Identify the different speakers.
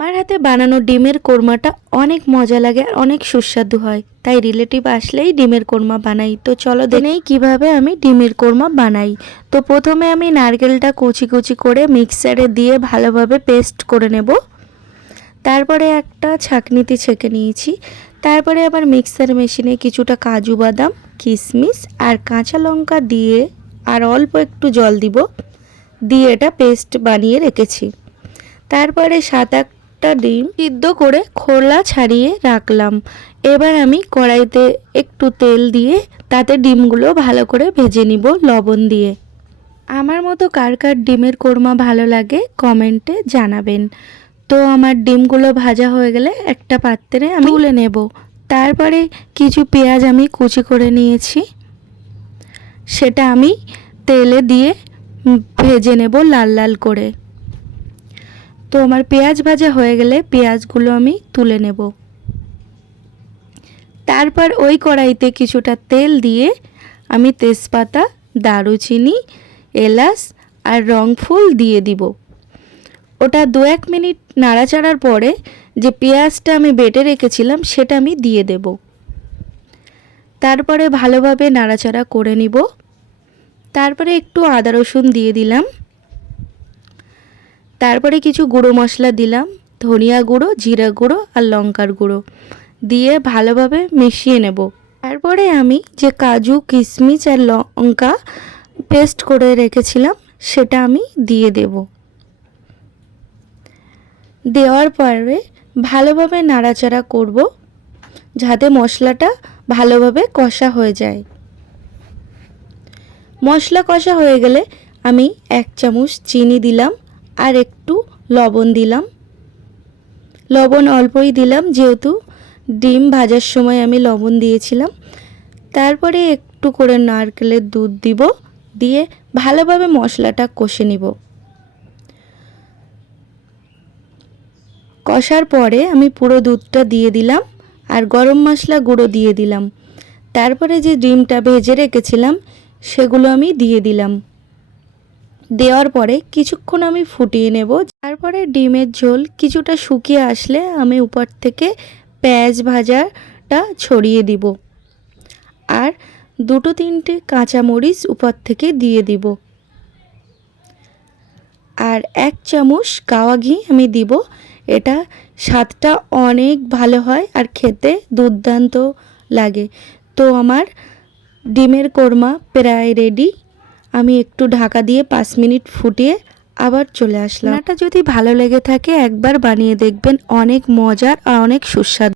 Speaker 1: আমার হাতে বানানো ডিমের কোরমাটা অনেক মজা লাগে আর অনেক সুস্বাদু হয়। তাই রিলেটিভ আসলেই ডিমের কোরমা বানাই। তো চলো দেখেই কীভাবে আমি ডিমের কোরমা বানাই। তো প্রথমে আমি নারকেলটা কুচি কুচি করে মিক্সারে দিয়ে ভালোভাবে পেস্ট করে নেব। তারপরে একটা ছাঁকনিতে ছেঁকে নিয়েছি। তারপরে আবার মিক্সার মেশিনে কিছুটা কাজু বাদাম কিশমিশ আর কাঁচা লঙ্কা দিয়ে আর অল্প একটু জল দিব। দিয়ে এটা পেস্ট বানিয়ে রেখেছি। তারপরে সাত আটটা ডিম সিদ্ধ করে খোলা ছাড়িয়ে রাখলাম। এবার আমি কড়াইতে একটু তেল দিয়ে তাতে ডিমগুলো ভালো করে ভেজে নিব লবণ দিয়ে। আমার মতো কার কার ডিমের কোরমা ভালো লাগে কমেন্টে জানাবেন। তো আমার ডিমগুলো ভাজা হয়ে গেলে একটা পাত্রে আমি তুলে নেব। তারপরে কিছু পেঁয়াজ আমি কুচি করে নিয়েছি। সেটা আমি তেলে দিয়ে ভেজে নেব লাল লাল করে। তো আমার পেঁয়াজ ভাজা হয়ে গেলে পেঁয়াজগুলো আমি তুলে নেব। তারপর ওই কড়াইতে কিছুটা তেল দিয়ে আমি তেজপাতা, দারুচিনি, এলাচ আর রং ফুল দিয়ে দিব। ওটা দু এক মিনিট নাড়াচাড়ার পরে যে পেঁয়াজটা আমি বেটে রেখেছিলাম সেটা আমি দিয়ে দেব। তারপরে ভালোভাবে নাড়াচাড়া করে নিব। তারপরে একটু আদা রসুন দিয়ে দিলাম। তারপরে কিছু গুঁড়ো মশলা দিলাম, ধনিয়া গুঁড়ো, জিরা গুঁড়ো আর লঙ্কার গুঁড়ো। দিয়ে ভালোভাবে মিশিয়ে নেব। তারপরে আমি যে কাজু কিশমিশ আর লঙ্কা পেস্ট করে রেখেছিলাম, সেটা আমি দিয়ে দেব। দেওয়ার পরে ভালোভাবে নাড়াচাড়া করব, যাতে মশলাটা ভালোভাবে কষা হয়ে যায়। মশলা কষা হয়ে গেলে আমি এক চামচ চিনি দিলাম আর একটু লবণ দিলাম। লবণ অল্পই দিলাম, যেহেতু ডিম ভাজার সময় আমি লবণ দিয়েছিলাম। তারপরে একটু করে নারকেলের দুধ দিব, দিয়ে ভালোভাবে মশলাটা কষে নিব। কষার পরে আমি পুরো দুধটা দিয়ে দিলাম আর গরম মশলা গুঁড়ো দিয়ে দিলাম। তারপরে যে ডিমটা ভেজে রেখেছিলাম, সেগুলো আমি দিয়ে দিলাম। দেওয়ার পরে কিছুক্ষণ আমি ফুটিয়ে নেব। তারপরে ডিমের ঝোল কিছুটা শুকিয়ে আসলে আমি উপর থেকে পেঁয়াজ ভাজাটা ছড়িয়ে দিব। আর দুটো তিনটে কাঁচামরিচ উপর থেকে দিয়ে দিব। আর এক চামচ গাওয়া ঘি আমি দিব। এটা স্বাদটা অনেক ভালো হয় আর খেতে দুর্দান্ত লাগে। তো আমার ডিমের কোরমা প্রায় রেডি আমি একটু ঢাকা দিয়ে পাঁচ মিনিট ফুটিয়ে আবার চলে আসলাম। রান্নাটা যদি ভালো লেগে থাকে, একবার বানিয়ে দেখবেন অনেক মজার আর অনেক সুস্বাদু।